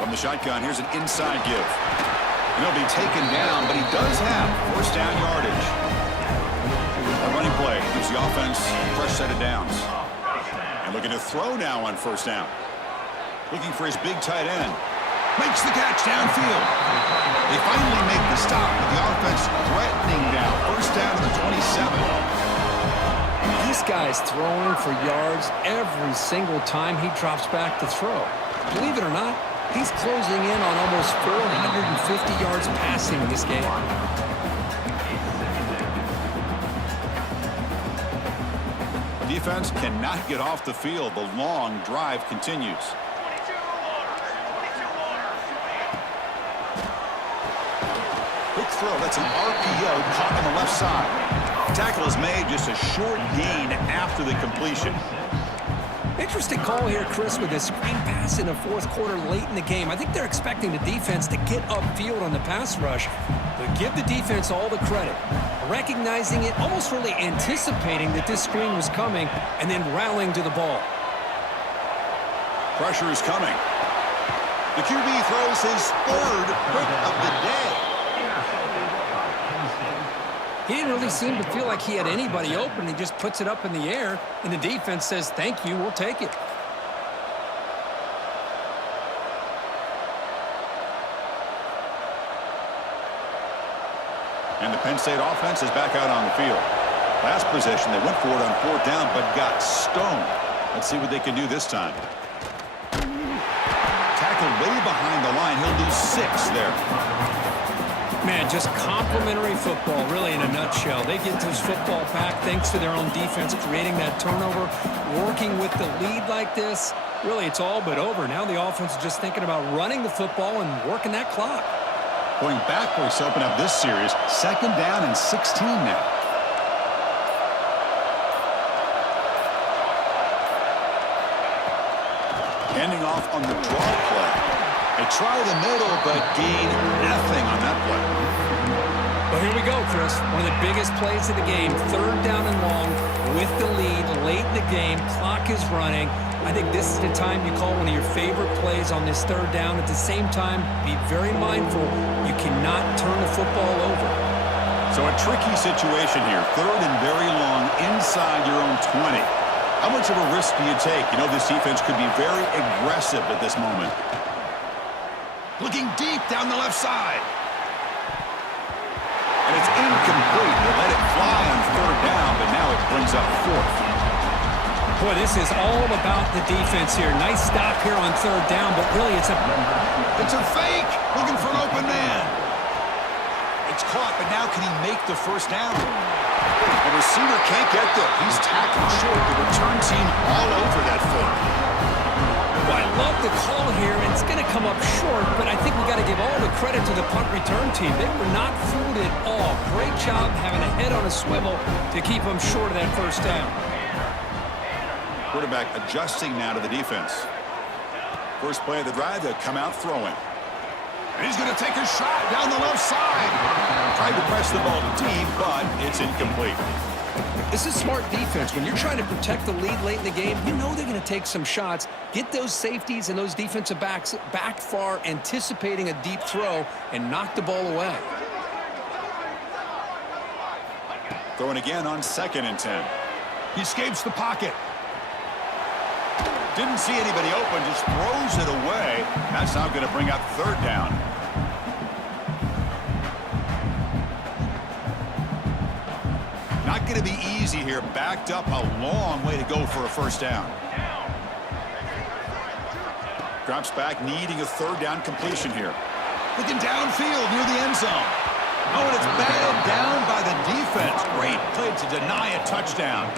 From the shotgun, here's an inside give. And he'll be taken down, but he does have first down yardage. A running play gives the offense a fresh set of downs. And looking to throw now on first down. Looking for his big tight end. Makes the catch downfield. They finally make the stop with the offense threatening now. First down to the 27. This guy's throwing for yards every single time he drops back to throw. Believe it or not, he's closing in on almost 450 yards passing in this game. Defense cannot get off the field. The long drive continues. Quick throw. That's an RPO caught on the left side. Tackle is made, just a short gain after the completion. Interesting call here, Chris, with this screen pass in the fourth quarter late in the game. I think they're expecting the defense to get upfield on the pass rush, but give the defense all the credit. Recognizing it, almost really anticipating that this screen was coming, and then rallying to the ball. Pressure is coming. The QB throws his third pick of the day. He didn't really seem to feel like he had anybody open. He just puts it up in the air, and the defense says, thank you, we'll take it. And the Penn State offense is back out on the field. Last possession, they went for it on fourth down, but got stoned. Let's see what they can do this time. Tackled way behind the line. He'll lose 6 there. Man, just complimentary football, really, in a nutshell. They get this football back thanks to their own defense, creating that turnover, working with the lead like this. Really, it's all but over. Now the offense is just thinking about running the football and working that clock. Going backwards to open up this series. 2nd down and 16 now. Handing off on the draw play. They try the middle, but gain nothing on that play. Well, here we go, Chris. One of the biggest plays of the game. 3rd down and long with the lead late in the game. Clock is running. I think this is the time you call one of your favorite plays on this 3rd down. At the same time, be very mindful. You cannot turn the football over. So a tricky situation here. 3rd and very long inside your own 20. How much of a risk do you take? You know, this defense could be very aggressive at this moment. Looking deep down the left side. And it's incomplete. They let it fly on 3rd down, but now it brings up 4th. Boy, this is all about the defense here. Nice stop here on 3rd down, but really it's a fake. Looking for an open man. It's caught, but now can he make the 1st down? The receiver can't get there. He's tackled short. The return team all over that fake. Well, I love the call here, and it's going to come up short, but I think we got to give all the credit to the punt return team. They were not fooled at all. Great job having a head on a swivel to keep them short of that 1st down. Quarterback adjusting now to the defense. First play of the drive, they'll come out throwing. And he's going to take a shot down the left side. Tried to press the ball deep, but it's incomplete. This is smart defense. When you're trying to protect the lead late in the game, you know they're going to take some shots, get those safeties and those defensive backs back far, anticipating a deep throw, and knock the ball away. Throwing again on 2nd and 10. He escapes the pocket. Didn't see anybody open, just throws it away. That's now going to bring up 3rd down. Not going to be easy here. Backed up a long way to go for a 1st down. Drops back, needing a 3rd down completion here. Looking downfield near the end zone. Oh, and it's batted down by the defense. Great play to deny a touchdown.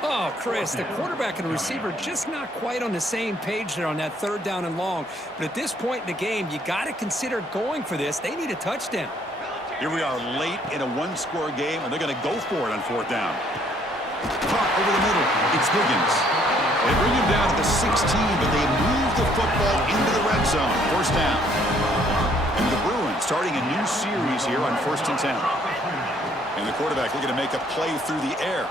Oh, Chris, the quarterback and the receiver just not quite on the same page there on that 3rd down and long. But at this point in the game, you got to consider going for this. They need a touchdown. Here we are late in a 1-score game, and they're going to go for it on 4th down. Caught over the middle. It's Higgins. They bring him down to the 16, but they move the football into the red zone. 1st down. And the Bruins starting a new series here on 1st and 10. And the quarterback looking to make a play through the air.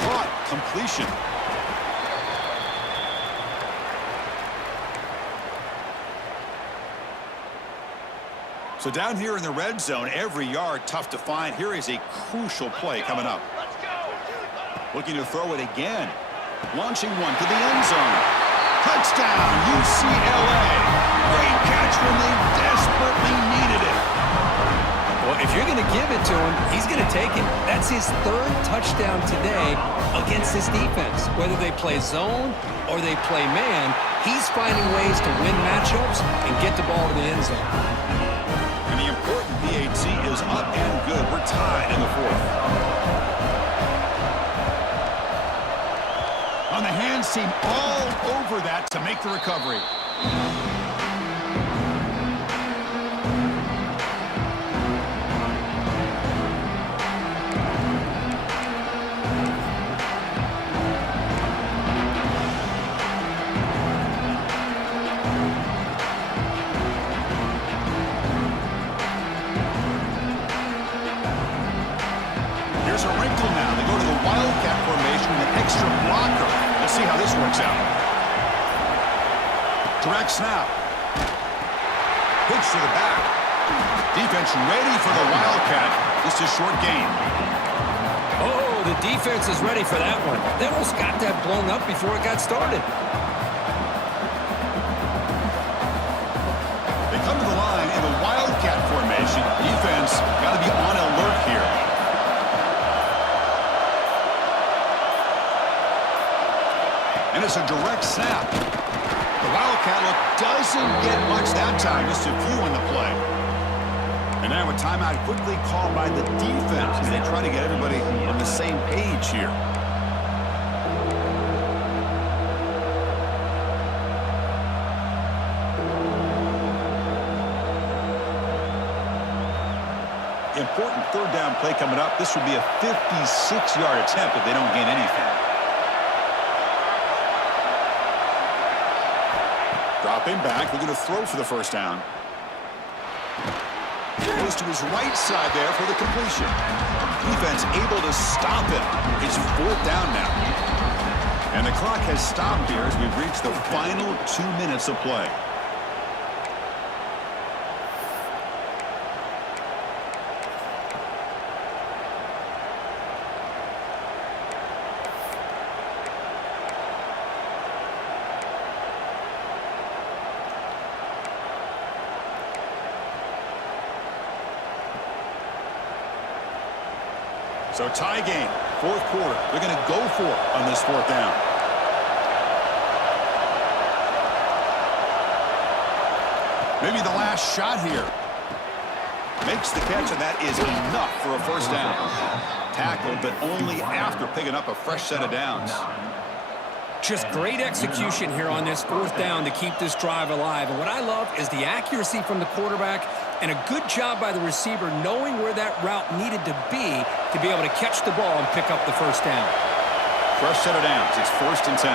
Caught. Completion. So down here in the red zone, every yard tough to find. Here is a crucial play coming up. Looking to throw it again. Launching one to the end zone. Touchdown, UCLA. Great catch when they desperately needed it. Well, if you're going to give it to him, he's going to take it. That's his 3rd touchdown today against this defense. Whether they play zone or they play man, he's finding ways to win matchups and get the ball to the end zone. And the important PAT is up and good. We're tied in the 4th. On the hands team, all over that to make the recovery. wildcat formation with an extra blocker. Let's see how this works out. Direct snap. Pitch to the back. Defense ready for the wildcat. Just a short gain. Oh, the defense is ready for that one. They almost got that blown up before it got started. They come to the line in the wildcat formation. Defense got to be on alert here. And it's a direct snap. The wildcat look doesn't get much that time. Just a few on the play. And now a timeout quickly called by the defense as they try to get everybody on the same page here. Important third down play coming up. This would be a 56-yard attempt if they don't gain anything. Dropping back, looking to throw for the first down. Goes to his right side there for the completion. Defense able to stop him. It's fourth down now. And the clock has stopped here as we've reached the final 2 minutes of play. So tie game, fourth quarter. They're going to go for it on this fourth down. Maybe the last shot here. Makes the catch, and that is enough for a first down. Tackled, but only after picking up a fresh set of downs. Just great execution here on this fourth down to keep this drive alive. And what I love is the accuracy from the quarterback and a good job by the receiver knowing where that route needed to be able to catch the ball and pick up the first down. Fresh set of downs. It's 1st and 10.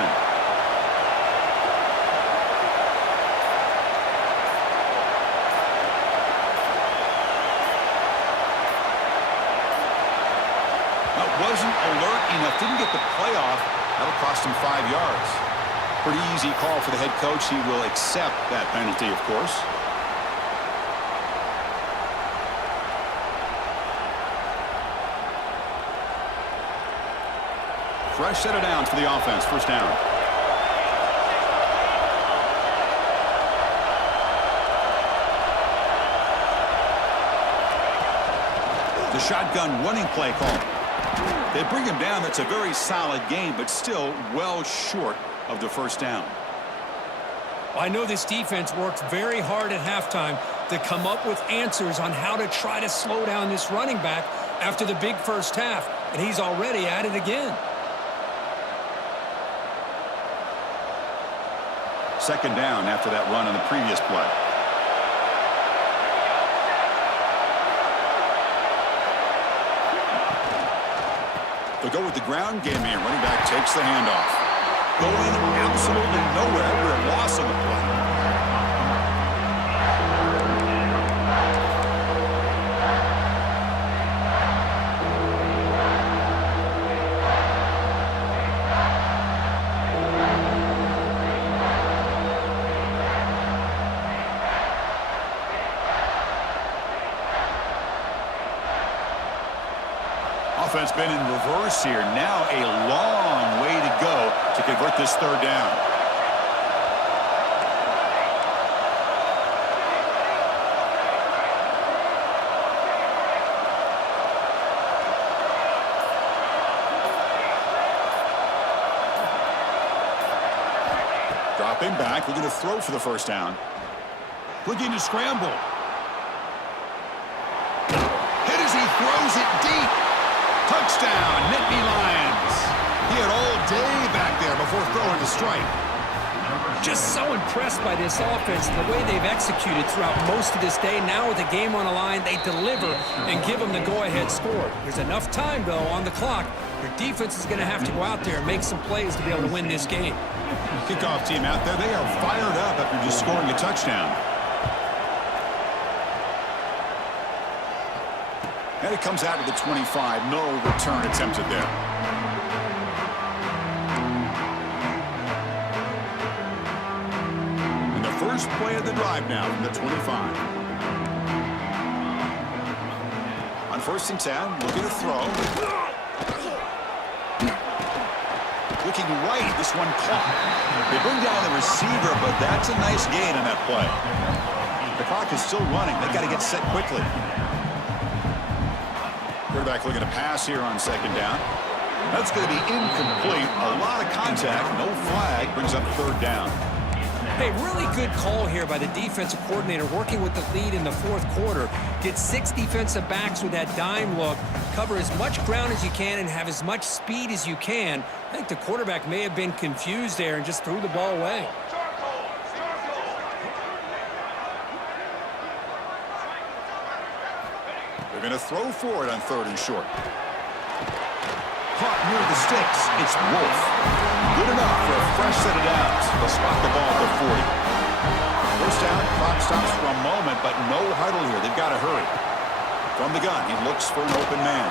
That wasn't alert enough. Didn't get the play off. That'll cost him 5 yards. Pretty easy call for the head coach. He will accept that penalty, of course. Fresh set of downs for the offense. First down. The shotgun running play call. They bring him down. That's a very solid game, but still well short of the first down. Well, I know this defense worked very hard at halftime to come up with answers on how to try to slow down this running back after the big first half, and he's already at it again. Second down after that run on the previous play. They'll go with the ground game here. Running back takes the handoff. Going absolutely nowhere. We're at loss on the play. Offense been in reverse here. Now a long way to go to convert this third down. Dropping back, looking to throw for the first down. Looking to scramble. Hit as he throws it deep. Touchdown, Nittany Lions. He had all day back there before throwing the strike. Just so impressed by this offense and the way they've executed throughout most of this day. Now with the game on the line, they deliver and give them the go-ahead score. There's enough time, though, on the clock. Your defense is going to have to go out there and make some plays to be able to win this game. Kickoff team out there, they are fired up after just scoring a touchdown. And it comes out to the 25. No return attempted there. First play of the drive now from the 25. On 1st and 10, looking to throw. Looking right, this one caught. They bring down the receiver, but that's a nice gain on that play. The clock is still running. They got to get set quickly. Quarterback looking to pass here on 2nd down. That's going to be incomplete. A lot of contact, no flag, brings up 3rd down. Hey, really good call here by the defensive coordinator working with the lead in the 4th quarter. Get 6 defensive backs with that dime look, cover as much ground as you can, and have as much speed as you can. I think the quarterback may have been confused there and just threw the ball away. They're going to throw for it on 3rd and short. Caught near the sticks. It's Wolf. Good enough for a fresh set of downs. They'll spot the ball at the 40. 1st down, clock stops for a moment, but no huddle here. They've got to hurry. From the gun, he looks for an open man.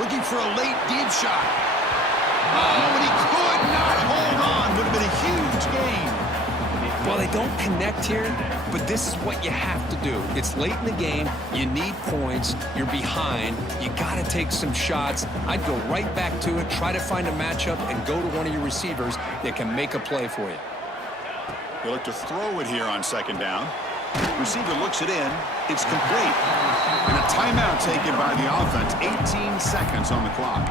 Looking for a late deep shot. Oh, and he could not hold on. Would have been a huge gain. Well, they don't connect here, but this is what you have to do. It's late in the game. You need points. You're behind. You got to take some shots. I'd go right back to it, try to find a matchup, and go to one of your receivers that can make a play for you. They look to throw it here on 2nd down. Receiver looks it in. It's complete. And a timeout taken by the offense. 18 seconds on the clock.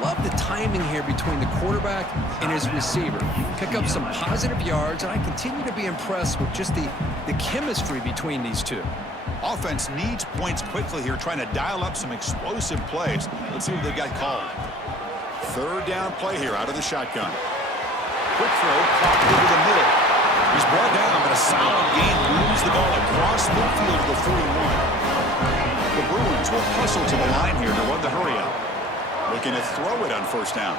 Love the timing here between the quarterback and his receiver. Pick up some positive yards, and I continue to be impressed with just the chemistry between these two. Offense needs points quickly here, trying to dial up some explosive plays. Let's see what they've got called. 3rd down play here out of the shotgun. Quick throw, caught over the middle. He's brought down, but a solid gain moves the ball across midfield to the 41. The Bruins will hustle to the line here to run the hurry up. Looking to throw it on 1st down.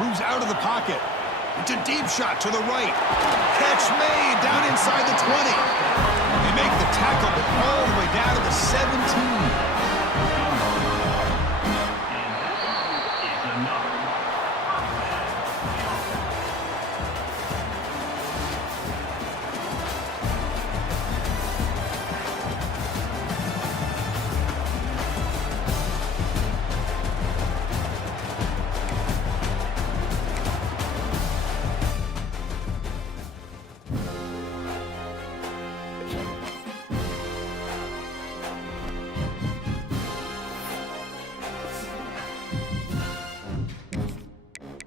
Moves out of the pocket. It's a deep shot to the right. Catch made down inside the 20. They make the tackle, but all the way down to the 17.